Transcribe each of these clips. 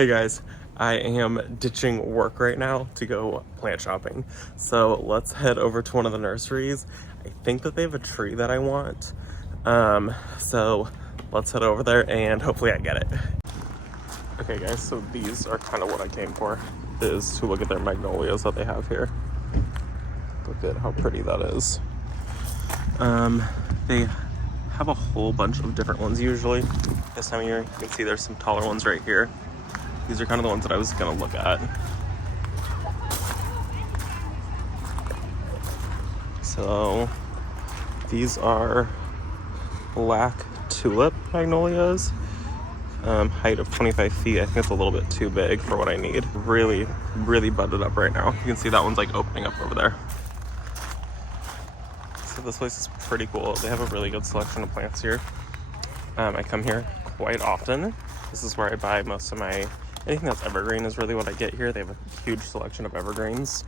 Hey guys, I am ditching work right now to go plant shopping. So let's head over to one of the nurseries. I think that they have a tree that I want. So let's head over there and hopefully I get it. Okay guys, so these are kind of what I came for, is to look at their magnolias that they have here. Look at how pretty that is. They have a whole bunch of different ones usually. This time of year, you can see there's some taller ones right here. These are kind of the ones that I was gonna look at. So these are black tulip magnolias, height of 25 feet. I think it's a little bit too big for what I need. Really, really budded up right now. You can see that one's like opening up over there. So this place is pretty cool. They have a really good selection of plants here. I come here quite often. This is where I buy most of my, anything that's evergreen is really what I get here. They have a huge selection of evergreens.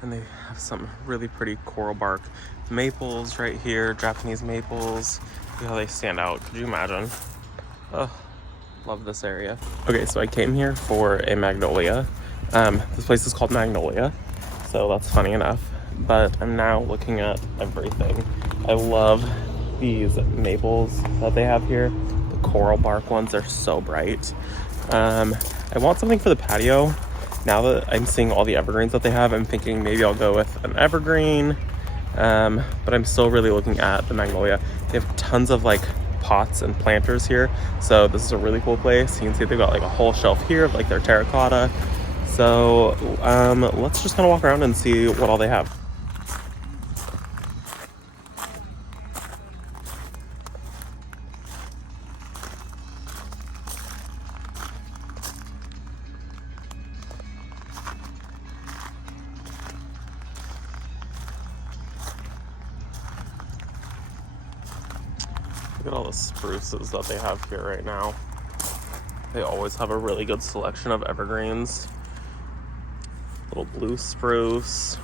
And they have some really pretty coral bark maples right here, Japanese maples. See how they stand out, could you imagine? Oh, love this area. Okay, so I came here for a magnolia. This place is called Magnolia, so that's funny enough. But I'm now looking at everything. I love these maples that they have here. The coral bark ones are so bright. I want something for the patio. Now that I'm seeing all the evergreens that they have, I'm thinking maybe I'll go with an evergreen. But I'm still really looking at the magnolia. They have tons of like pots and planters here. So this is a really cool place. You can see they've got like a whole shelf here of like their terracotta. So let's just kind of walk around and see what all they have. Look at all the spruces that they have here right now. They always have a really good selection of evergreens. Little blue spruce.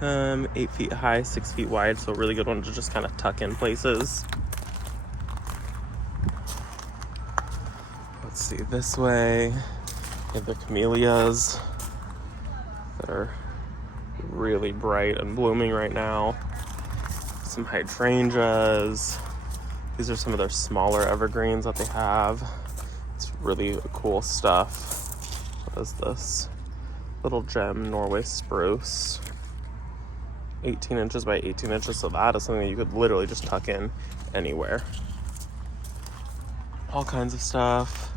8 feet high, 6 feet wide, so a really good one to just kind of tuck in places. Let's see, this way, they have the camellias that are really bright and blooming right now. Some hydrangeas. These are some of their smaller evergreens that they have. It's really cool stuff. What is this? Little gem Norway spruce. 18 inches by 18 inches, so that is something that you could literally just tuck in anywhere. All kinds of stuff.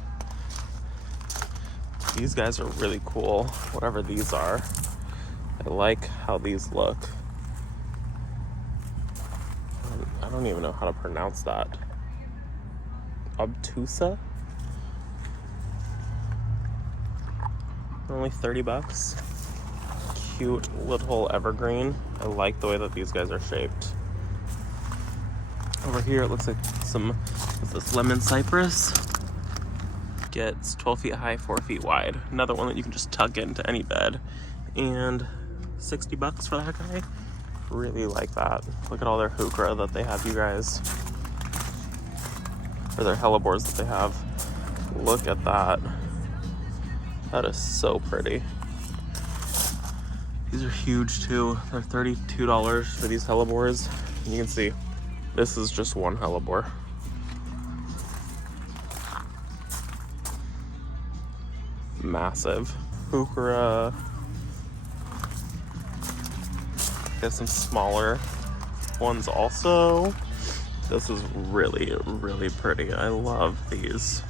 These guys are really cool, whatever these are. I like how these look. I don't even know how to pronounce that. Obtusa? Only 30 bucks. Cute little evergreen. I like the way that these guys are shaped. Over here it looks like some, what's this, lemon cypress? Gets 12 feet high, 4 feet wide. Another one that you can just tuck into any bed. And 60 bucks for that guy. Really like that. Look at all their heuchera that they have, you guys. Or their hellebores that they have. Look at that. That is so pretty. These are huge too. They're $32 for these hellebores. And you can see, this is just one hellebore. Massive. Heuchera. There's some smaller ones also. This is really, really pretty. I love these.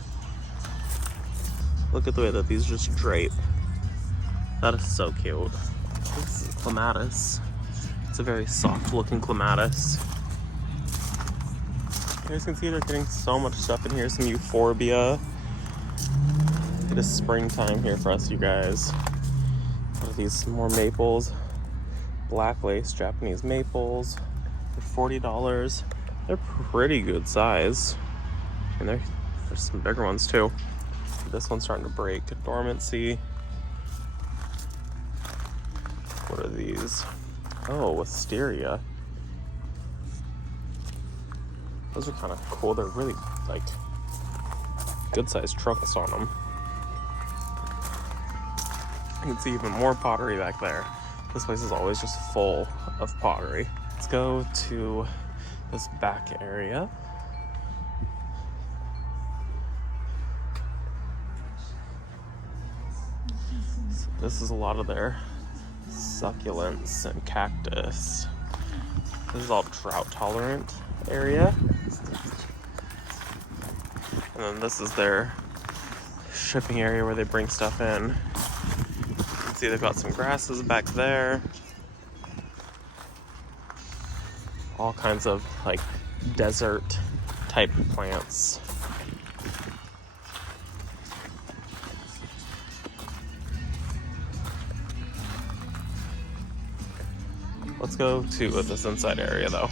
Look at the way that these just drape. That is so cute. This is clematis. It's a very soft looking clematis. You guys can see they're getting so much stuff in here. Some euphorbia. It is springtime here for us, you guys. What are these? More maples. Black lace Japanese maples. They're $40. They're pretty good size. And there's some bigger ones too. This one's starting to break. Dormancy. What are these? Oh, wisteria. Those are kind of cool. They're really like good sized trunks on them. You can see even more pottery back there. This place is always just full of pottery. Let's go to this back area. So this is a lot of their succulents and cactus. This is all drought tolerant area. And then this is their shipping area where they bring stuff in. You can see they've got some grasses back there. All kinds of like desert type plants. Let's go to this inside area though.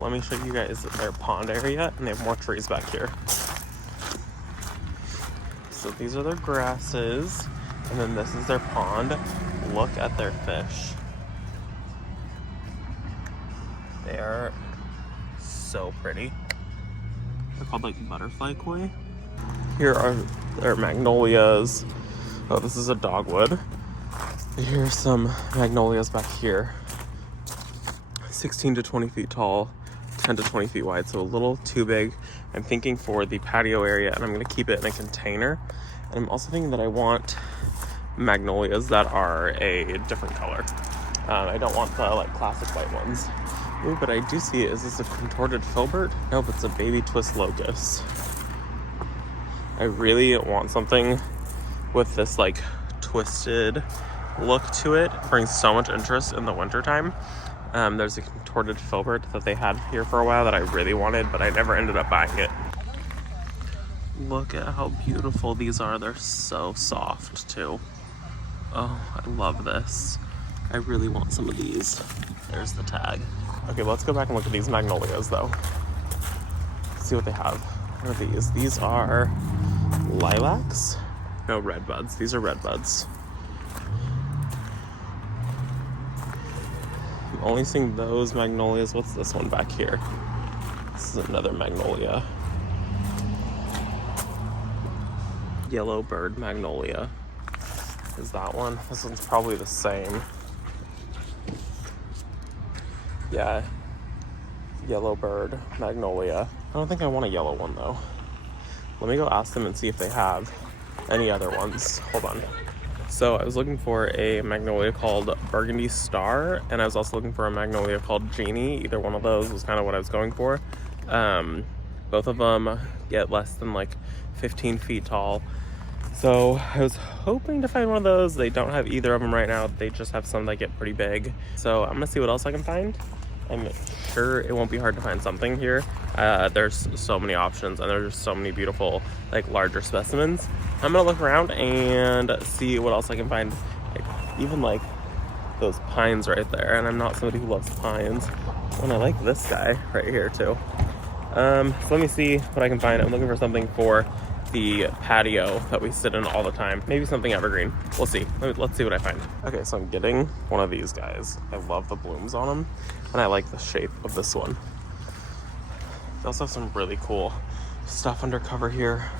Let me show you guys their pond area, and they have more trees back here. So these are their grasses, and then this is their pond. Look at their fish. They are so pretty. They're called like butterfly koi. Here are their magnolias. Oh, this is a dogwood. Here's some magnolias back here. 16 to 20 feet tall, 10 to 20 feet wide, so a little too big. I'm thinking for the patio area, and I'm gonna keep it in a container. And I'm also thinking that I want magnolias that are a different color. I don't want the like classic white ones. Ooh, but I do see it. Is this a contorted filbert? Nope, it's a baby twist locust. I really want something with this like twisted look to it. It brings so much interest in the wintertime. There's a contorted filbert that they had here for a while that I really wanted, but I never ended up buying it. Look at how beautiful these are. They're so soft too. Oh, I love this. I really want some of these. There's the tag. Okay, let's go back and look at these magnolias though. Let's see what they have. What are these? These are lilacs? No, red buds. These are red buds. I'm only seeing those magnolias. What's this one back here? This is another magnolia. Yellow bird magnolia. Is that one? This one's probably the same. Yeah. Yellow bird magnolia. I don't think I want a yellow one though. Let me go ask them and see if they have any other ones. Hold on. So I was looking for a magnolia called Burgundy Star, and I was also looking for a magnolia called Genie. Either one of those was kind of what I was going for. Both of them get less than like 15 feet tall. So I was hoping to find one of those. They don't have either of them right now. They just have some that get pretty big. So I'm gonna see what else I can find. I'm sure it won't be hard to find something here. There's so many options, and there's just so many beautiful, like larger specimens. I'm gonna look around and see what else I can find. Like, even like those pines right there, and I'm not somebody who loves pines. And I like this guy right here too. So let me see what I can find. I'm looking for something for the patio that we sit in all the time. Maybe something evergreen. We'll see. Let's see what I find. Okay, so I'm getting one of these guys. I love the blooms on them, and I like the shape of this one. They also have some really cool stuff under cover here.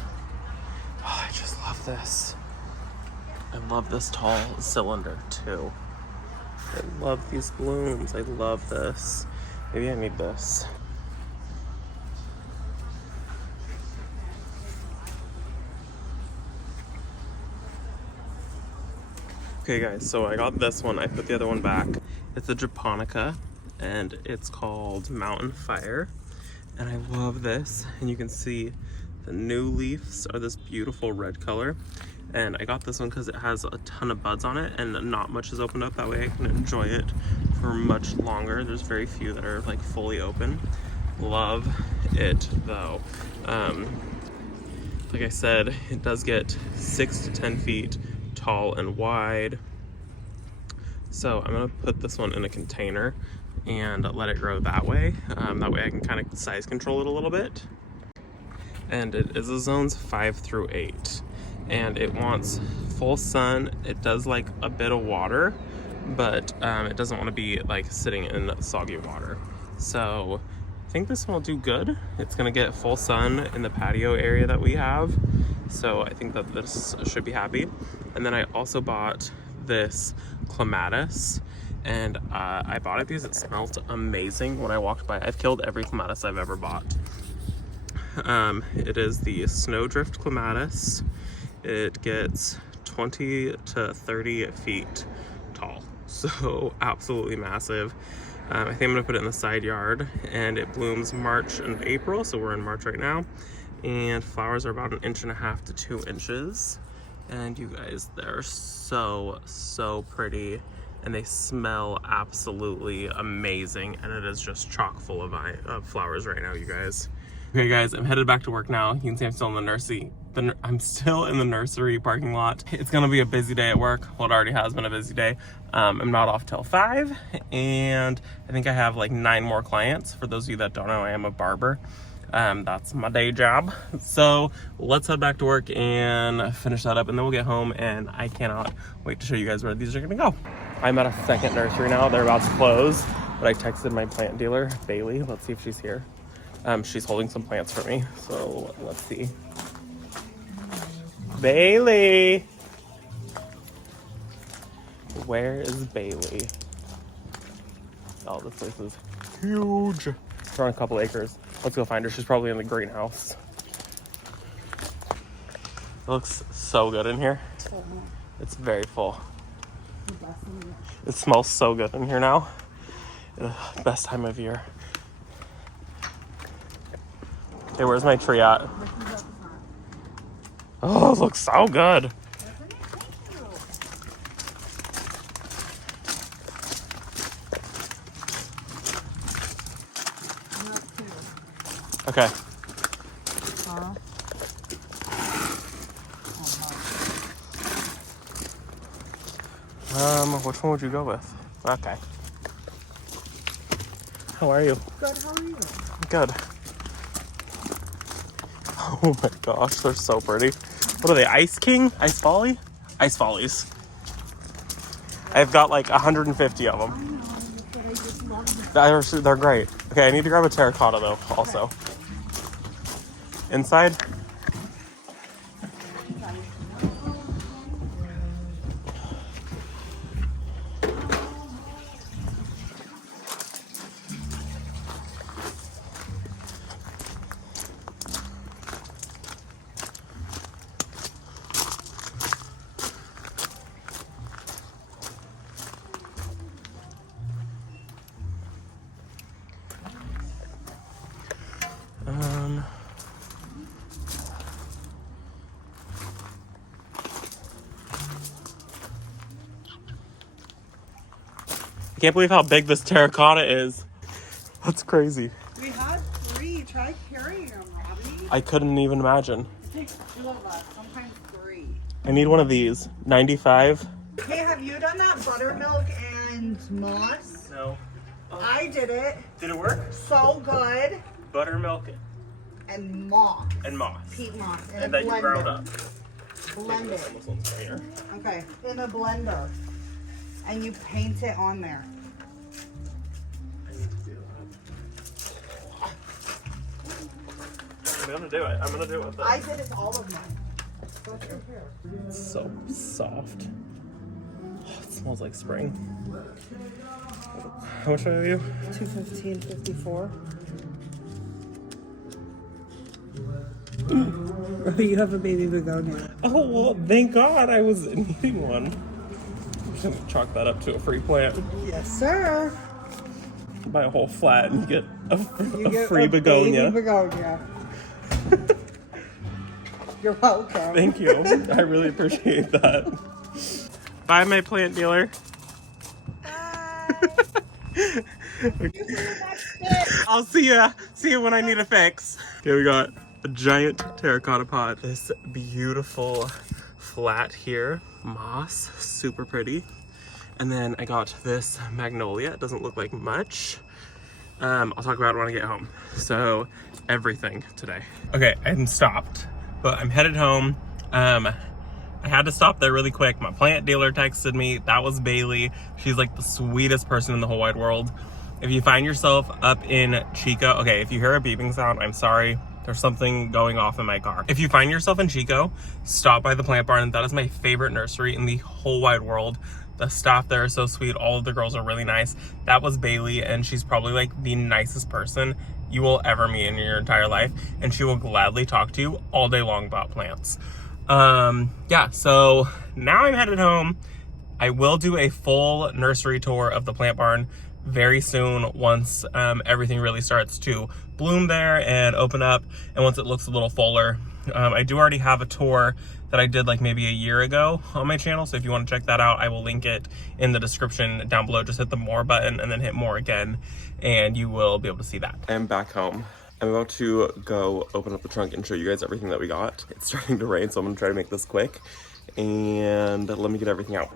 Oh, I just love this. I love this tall cylinder too. I love these blooms. I love this. Maybe I need this. Okay guys, so I got this one. I put the other one back. It's a japonica and it's called Mountain Fire. And I love this. And you can see the new leaves are this beautiful red color. And I got this one because it has a ton of buds on it and not much is opened up. That way I can enjoy it for much longer. There's very few that are like fully open. Love it though. Like I said, it does get 6 to 10 feet tall and wide. So I'm gonna put this one in a container and let it grow that way. That way I can kind of size control it a little bit. And it is a zones 5 through 8. And it wants full sun. It does like a bit of water, but it doesn't want to be like sitting in soggy water. So I think this one will do good. It's gonna get full sun in the patio area that we have. So I think that this should be happy. And then I also bought this clematis, and I bought it because it smelled amazing when I walked by. I've killed every clematis I've ever bought. It is the snowdrift clematis. It gets 20 to 30 feet tall, so absolutely massive. I think I'm gonna put it in the side yard, and it blooms March and April, so we're in March right now. And flowers are about 1.5 to 2 inches. And you guys, they're so pretty, and they smell absolutely amazing. And it is just chock full of flowers right now, you guys. Okay guys, I'm headed back to work now. You can see I'm still in the nursery. I'm still in the nursery parking lot. It's gonna be a busy day at work. Well, it already has been a busy day. I'm not off till 5, and I think I have like 9 more clients. For those of you that don't know, I am a barber. That's my day job. So let's head back to work and finish that up, and then we'll get home, and I cannot wait to show you guys where these are gonna go. I'm at a second nursery now. They're about to close, but I texted my plant dealer, Bailey. Let's see if she's here. She's holding some plants for me, so let's see. Bailey! Where is Bailey? Oh, this place is huge. We're on a couple acres. Let's go find her. She's probably in the greenhouse. It looks so good in here. It's very full. It smells so good in here now. Best time of year. Hey, where's my tree at? Oh, it looks so good. Okay. Which one would you go with? Okay. How are you? Good, how are you? Good. Oh my gosh, they're so pretty. What are they, Ice King? Ice Folly? Ice Follies. I've got like 150 of them. I know, but I just love them. They're great. Okay, I need to grab a terracotta though, also. Inside? I can't believe how big this terracotta is. That's crazy. We had 3. Try carrying them, Robbie. I couldn't even imagine. It takes 2 of us, sometimes 3. I need one of these. 95. Hey, have you done that buttermilk and moss? No. I did it. Did it work? So good. Buttermilk And moss. and moss. Peat moss. And then you ground up. Blend it. This one's right here. Okay, in a blender. And you paint it on there. I need to do that. I'm gonna do it. I'm gonna do it with this. I did it to all of mine. What's your hair? It's so soft. Oh, it smells like spring. How much are you? $215.54. Robbie, you have a baby begonia. Oh, well, thank God I was needing one. just gonna chalk that up to a free plant. Yes, sir. Buy a whole flat and you get a You free get a begonia. baby begonia. You're welcome. Thank you. I really appreciate that. Bye, my plant dealer. I'll see you when I need a fix. Okay, we got a giant terracotta pot. This beautiful flat here, moss, super pretty. And then I got this magnolia. It doesn't look like much. I'll talk about it when I get home. So everything today. Okay, I'm stopped, but I'm headed home. I had to stop there really quick. My plant dealer texted me. That was Bailey. She's like the sweetest person in the whole wide world. If you find yourself up in Chico, okay, if you hear a beeping sound, I'm sorry. There's something going off in my car. If you find yourself in Chico, stop by the Plant Barn. That is my favorite nursery in the whole wide world. The staff there is so sweet. All of the girls are really nice. That was Bailey, and she's probably like the nicest person you will ever meet in your entire life. And she will gladly talk to you all day long about plants. Yeah, so now I'm headed home. I will do a full nursery tour of the Plant Barn very soon once everything really starts to bloom there and open up, and once it looks a little fuller. I do already have a tour that I did like maybe a year ago on my channel, so if you want to check that out, I will link it in the description down below. Just hit the more button and then hit more again, and you will be able to see that. I'm back home. I'm about to go open up the trunk and show you guys everything that we got. It's starting to rain, so I'm gonna try to make this quick, and let me get everything out.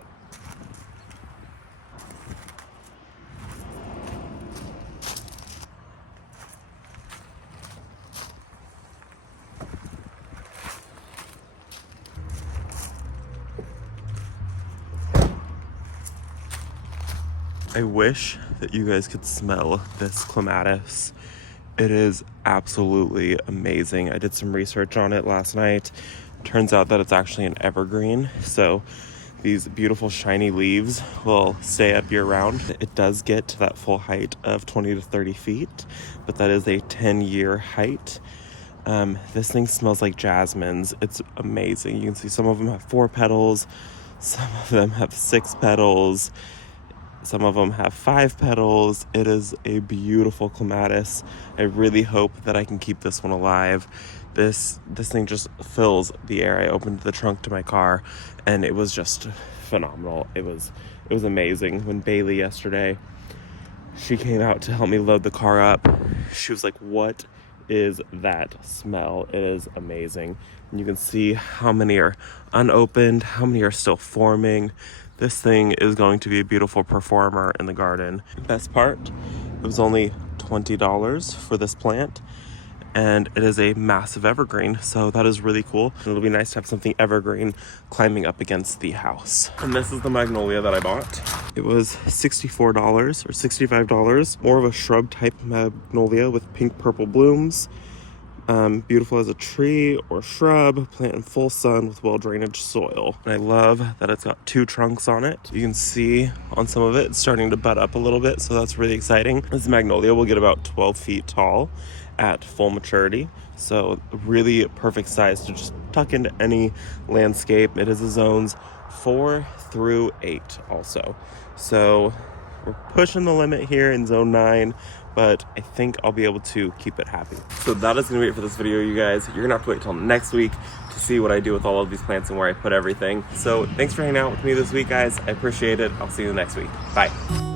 I wish that you guys could smell this clematis. It is absolutely amazing. I did some research on it last night. Turns out that it's actually an evergreen, so these beautiful shiny leaves will stay up year round. It does get to that full height of 20 to 30 feet, but that is a 10-year height. This thing smells like jasmines. It's amazing. You can see some of them have 4 petals, some of them have 6 petals. Some of them have 5 petals. It is a beautiful clematis. I really hope that I can keep this one alive. This thing just fills the air. I opened the trunk to my car and it was just phenomenal. It was amazing. When Bailey yesterday, she came out to help me load the car up, she was like, "What is that smell?" It is amazing. And you can see how many are unopened, how many are still forming. This thing is going to be a beautiful performer in the garden. Best part, it was only $20 for this plant, and it is a massive evergreen, so that is really cool. It'll be nice to have something evergreen climbing up against the house. And this is the magnolia that I bought. It was $64 or $65, more of a shrub type magnolia with pink purple blooms. Beautiful as a tree or shrub, plant in full sun with well drainage soil. And I love that it's got 2 trunks on it. You can see on some of it, it's starting to bud up a little bit, so that's really exciting. This magnolia will get about 12 feet tall at full maturity, so really perfect size to just tuck into any landscape. It is a zones 4 through 8 also. So we're pushing the limit here in zone 9, but I think I'll be able to keep it happy. So that is gonna be it for this video, you guys. You're gonna have to wait till next week to see what I do with all of these plants and where I put everything. So thanks for hanging out with me this week, guys. I appreciate it. I'll see you next week. Bye.